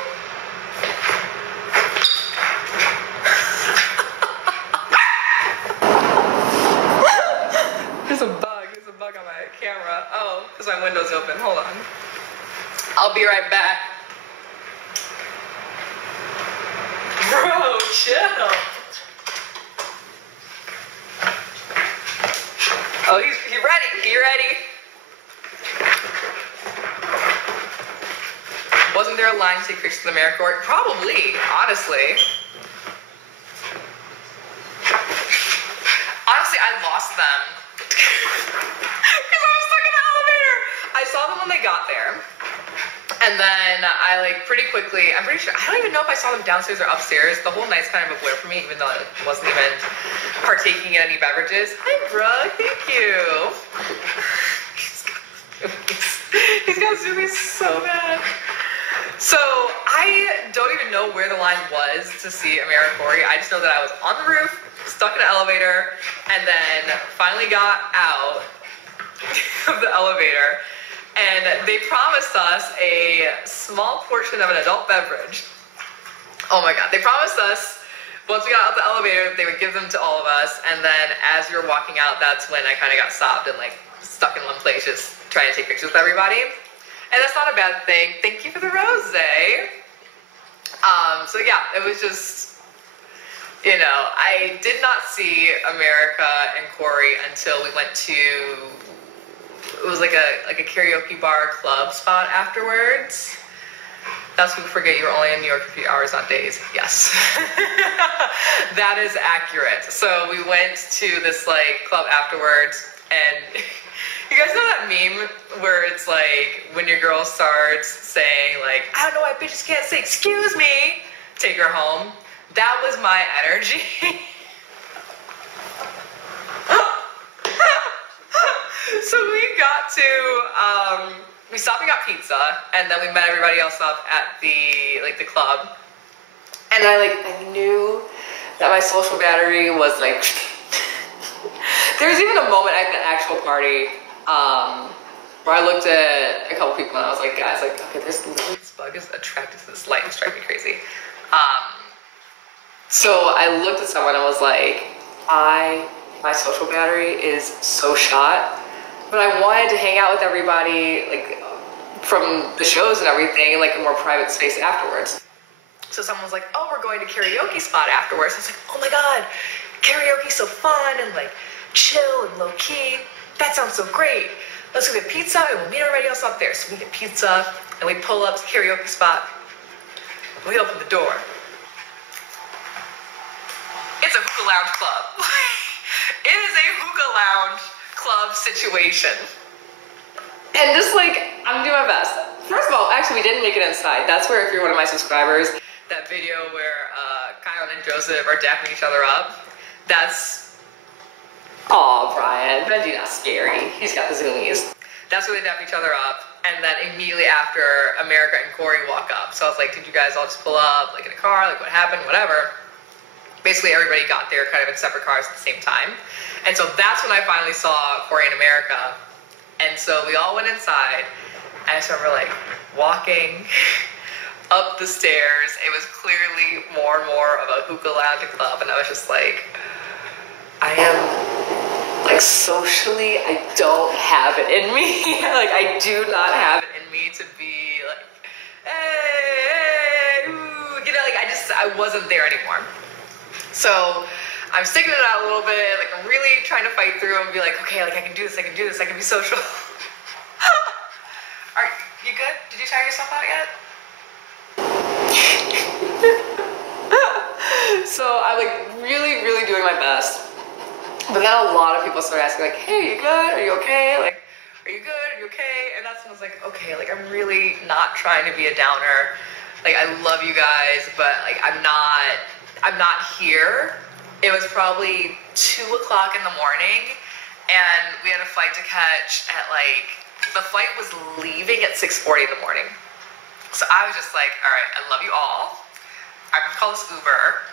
There's a bug on my camera. Oh, because my window's open. Hold on. I'll be right back. Bro, chill. Oh, he's ready. He ready. Wasn't there a line to take pictures of the AmeriCorps? Probably, honestly. Honestly, I lost them. Because I was stuck in the elevator. I saw them when they got there. And then I pretty quickly, I'm pretty sure, I don't even know if I saw them downstairs or upstairs. The whole night's kind of a blur for me, even though I wasn't even partaking in any beverages. Hi, Brooke, thank you. He's got zoomies so bad. So I don't even know where the line was to see AmeriCorps. I just know that I was on the roof, stuck in an elevator, and then finally got out of the elevator. And they promised us a small portion of an adult beverage. Oh my God, they promised us once we got out the elevator, they would give them to all of us. And then as we were walking out, that's when I kind of got stopped and stuck in one place just trying to take pictures with everybody. And that's not a bad thing. Thank you for the rose. So yeah, it was just, I did not see America and Corey until we went to, it was like a karaoke bar club spot afterwards. That's when we forget you were only in New York for a few hours, not days. Yes. That is accurate. So we went to this club afterwards, and you guys know that meme where it's when your girl starts saying I don't know why bitches can't say excuse me, take her home. That was my energy. So we got to, we stopped and got pizza, and then we met everybody else up at the club. And I knew that my social battery was there was even a moment at the actual party where I looked at a couple people and I was like, guys, okay, this bug is attracted to this light. It's driving me crazy. So I looked at someone and was like, my social battery is so shot, but I wanted to hang out with everybody, from the shows and everything, in a more private space afterwards. So someone was like, oh, we're going to karaoke spot afterwards. I was like, oh my God, karaoke's so fun and chill and low key. That sounds so great. Let's go get pizza and we'll meet everybody else up there. So we get pizza and we pull up to the karaoke spot. We open the door. It's a hookah lounge club. It is a hookah lounge club situation. And just I'm doing my best. First of all, actually we didn't make it inside. That's where, if you're one of my subscribers that video where Kyron and Joseph are dapping each other up. That's, aw, Brian, Benji not scary. He's got the zoomies. That's where they dap each other up. And then immediately after, America and Corey walk up. So I was like, did you guys all just pull up, like in a car, like what happened, whatever. Basically everybody got there kind of in separate cars at the same time. And so that's when I finally saw Corey and America. And so we all went inside, and I just remember like walking up the stairs. It was clearly more and more of a hookah lounge club, and I was just like, I am like socially, I don't have it in me. Like I do not have it in me to be like, hey, ooh, you know, like I wasn't there anymore. So I'm sticking it out a little bit, like I'm really trying to fight through and be like, okay, like I can do this, I can be social. Are you good? Did you tire yourself out yet? So I'm like really, really doing my best. But then a lot of people started asking like, hey, are you good? Are you okay? Like, are you good? Are you okay? And that's when I was like, okay, like I'm really not trying to be a downer. Like I love you guys, but like I'm not here. It was probably 2 o'clock in the morning, and we had a flight to catch at like, the flight was leaving at 6:40 in the morning. So I was just like, all right, I love you all. I'm gonna call this Uber.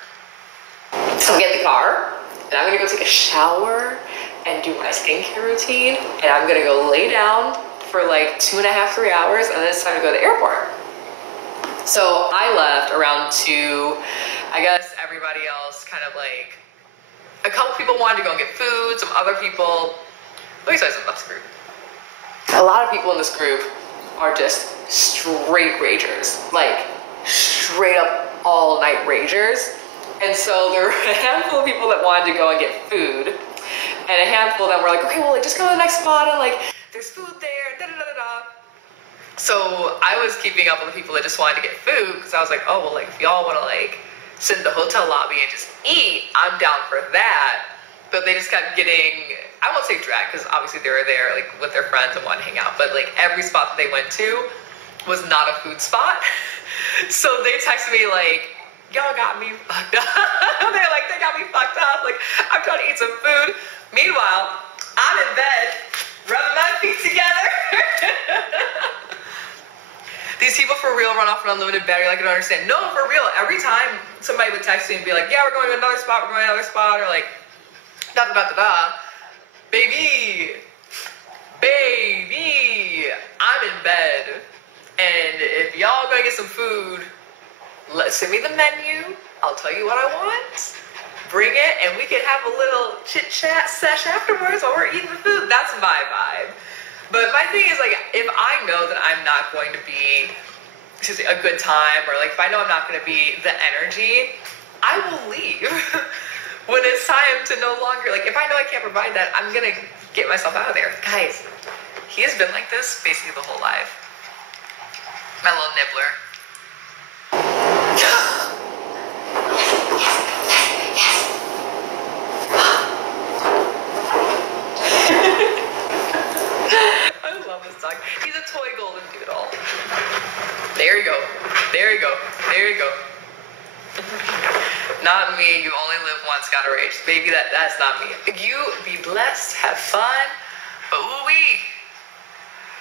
So we get in the car, and I'm gonna go take a shower and do my skincare routine, and I'm gonna go lay down for like 2.5, 3 hours, and then it's time to go to the airport. So I left around 2. I guess everybody else kind of like, a couple people wanted to go and get food, some other people, let me tell you something about this group. A lot of people in this group are just straight ragers, like straight up all night ragers. And so there were a handful of people that wanted to go and get food, and a handful that were like, okay, well, like, just go to the next spot, and like, there's food there, da da da da da. So I was keeping up with the people that just wanted to get food, because I was like, oh, well, like, if y'all want to like sit in the hotel lobby and just eat, I'm down for that. But they just kept getting, I won't say drag, because obviously they were there like with their friends and wanted to hang out, but like every spot that they went to was not a food spot. So they texted me like, y'all got me fucked up. They're like, they got me fucked up. Like, I'm trying to eat some food. Meanwhile, I'm in bed, rubbing my feet together. These people for real run off an unlimited battery, like I don't understand. No, for real, every time somebody would text me and be like, yeah, we're going to another spot, or like, da da da da da. Baby, I'm in bed. And if y'all gonna get some food, send me the menu. I'll tell you what I want. Bring it, and we can have a little chit-chat sesh afterwards while we're eating the food. That's my vibe. But my thing is, like, if I know that I'm not going to be a good time, or like if I know I'm not going to be the energy, I will leave. When it's time to no longer, like, if I know I can't provide that, I'm going to get myself out of there. Guys, he has been like this basically the whole life. My little nibbler. I love this dog. He's a toy golden doodle. There you go. There you go. There you go. Not me. You only live once. Gotta rage, baby. That's not me. You be blessed. Have fun. But ooh-wee.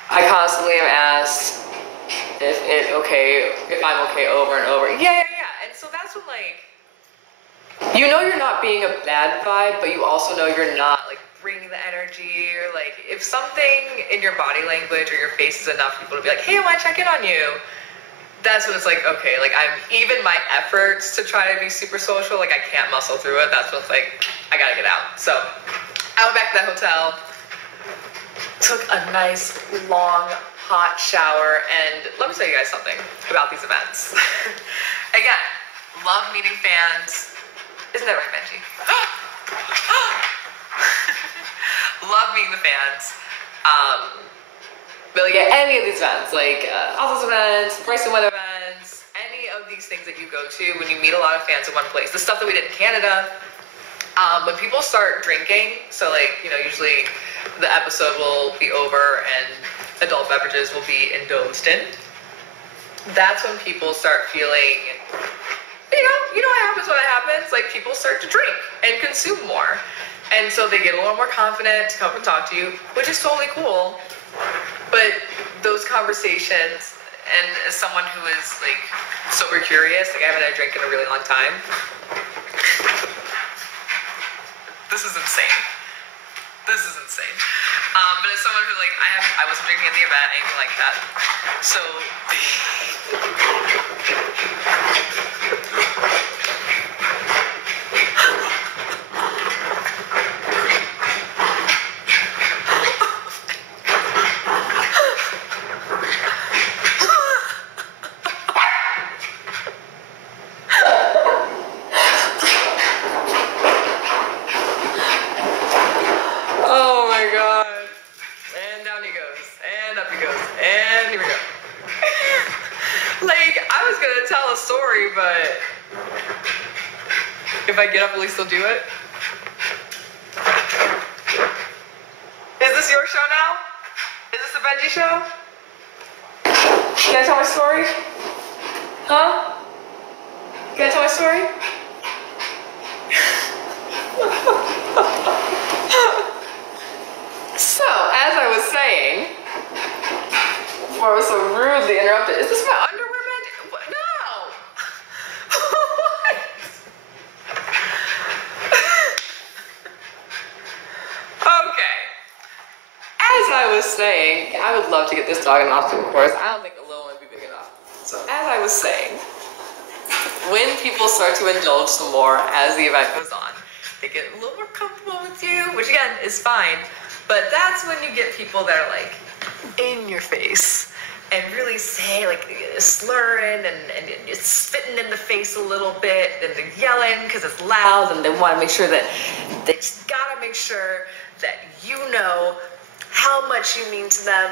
I constantly am asked if I'm okay over and over. Yeah. And so that's when, like, you know you're not being a bad vibe, but you also know you're not like bringing the energy, or like if something in your body language or your face is enough for people to be like, hey, I want to check in on you. That's when it's like, okay, like even my efforts to try to be super social, like I can't muscle through it. That's when it's like, I gotta get out. So I went back to that hotel, took a nice long hot shower, and let me tell you guys something about these events. Again, love meeting fans. Isn't that right, Benji? Love meeting the fans. But like at any of these events, like Alsa's events, Bryson Weather events, any of these things that you go to, when you meet a lot of fans in one place, the stuff that we did in Canada, when people start drinking, so like, you know, usually the episode will be over and adult beverages will be indulged in. That's when people start feeling you know what happens when that happens? Like, people start to drink and consume more. And so they get a little more confident to come and talk to you, which is totally cool. But those conversations, and as someone who is, like, sober curious, like, I haven't had a drink in a really long time. This is insane. This is insane. But as someone who, like, I wasn't drinking at the event, anything like that. So, oh my god. And down he goes. And up he goes. And here we go. Like, I was gonna tell a story, but if I get up, will he still do it? Is this your show now? Is this the Benji show? Can I tell my story? Huh? Can I tell my story? So, as I was saying, before I was so rudely interrupted, is this my underwear, Benji? What? No! What? Okay. As I was saying, I would love to get this dog an obstacle course. I don't think a little one would be big enough. So, as I was saying, when people start to indulge some more as the event goes on, they get a little more comfortable with you, which again is fine. But that's when you get people that are like in your face and really say, like, slurring and it's spitting in the face a little bit, and they're yelling because it's loud, and they want to make sure that they just gotta make sure that you know how much you mean to them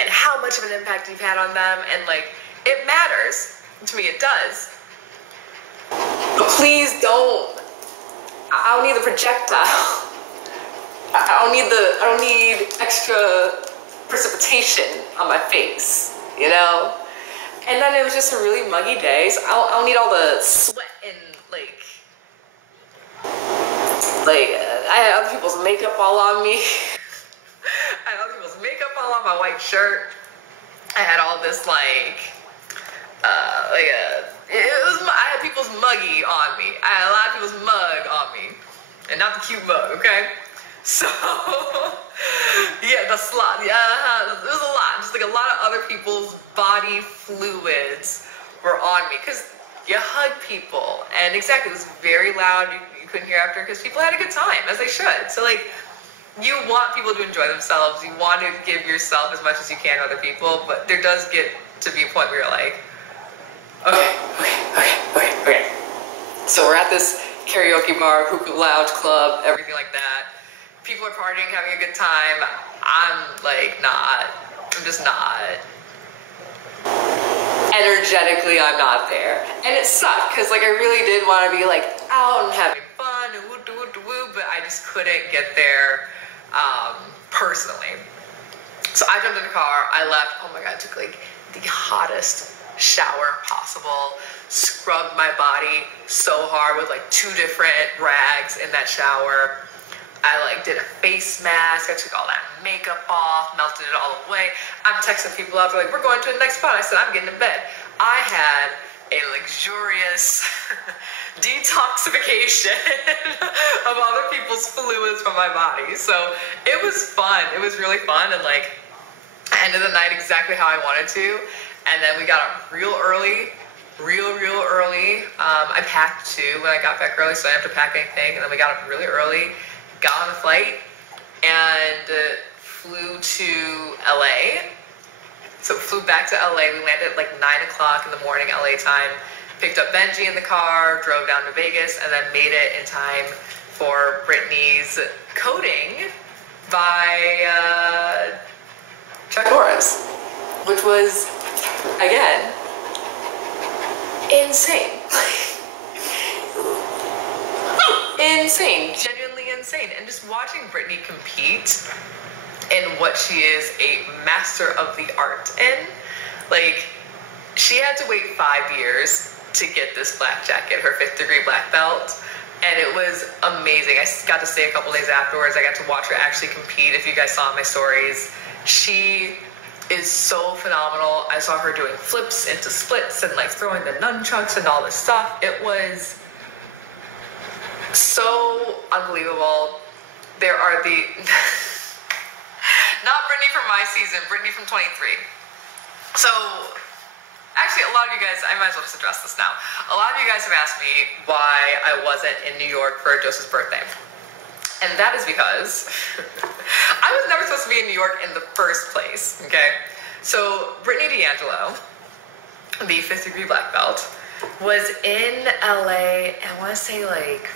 and how much of an impact you've had on them, and like, it matters. To me, it does. But please don't. I don't need the projectile. I don't need extra precipitation on my face, you know? And then it was just a really muggy day, so I don't need all the sweat and I had other people's makeup all on me. I had other people's makeup all on my white shirt. I had all this I had people's muggy on me. I had a lot of people's mug on me. And not the cute mug, okay? So, yeah, the slot, yeah, it was a lot. Just like a lot of other people's body fluids were on me. Because you hug people. And exactly, it was very loud. You couldn't hear after because people had a good time, as they should. So, like, you want people to enjoy themselves. You want to give yourself as much as you can to other people. But there does get to be a point where you're like, okay. So we're at this karaoke bar, hookah lounge club, everything like that. People are partying, having a good time. I'm like not. I'm just not. Energetically, I'm not there. And it sucked, because like I really did want to be like out and having fun and woo, but I just couldn't get there personally. So I jumped in the car, I left. Oh my God, I took like the hottest shower possible, scrubbed my body so hard with like 2 different rags in that shower. I like did a face mask, I took all that makeup off, melted it all away. I'm texting people out, they're like, we're going to the next spot. I said, I'm getting in bed. I had a luxurious detoxification of other people's fluids from my body. So it was fun. It was really fun, and like I ended the night exactly how I wanted to. And then we got up real early. I packed too when I got back early, so I didn't have to pack anything. And then we got up really early, got on the flight, and flew to LA. So flew back to LA. We landed at like 9 o'clock in the morning LA time. Picked up Benji in the car, drove down to Vegas, and then made it in time for Brittany's coding by Chuck Norris, which was, again, insane. Insane, genuinely insane. And just watching Brittany compete in what she is a master of the art in, like, she had to wait 5 years to get this black jacket, her 5th degree black belt. And it was amazing. I got to stay a couple days afterwards. I got to watch her actually compete. If you guys saw my stories, she is so phenomenal. I saw her doing flips into splits and like throwing the nunchucks and all this stuff. It was so unbelievable. There are the not Brittany from my season, Brittany from 23. So actually, a lot of you guys, I might as well just address this now. A lot of you guys have asked me why I wasn't in New York for Joseph's birthday. And that is because I was never supposed to be in New York in the first place, okay? So Brittany D'Angelo, the 5th degree black belt, was in LA, I want to say like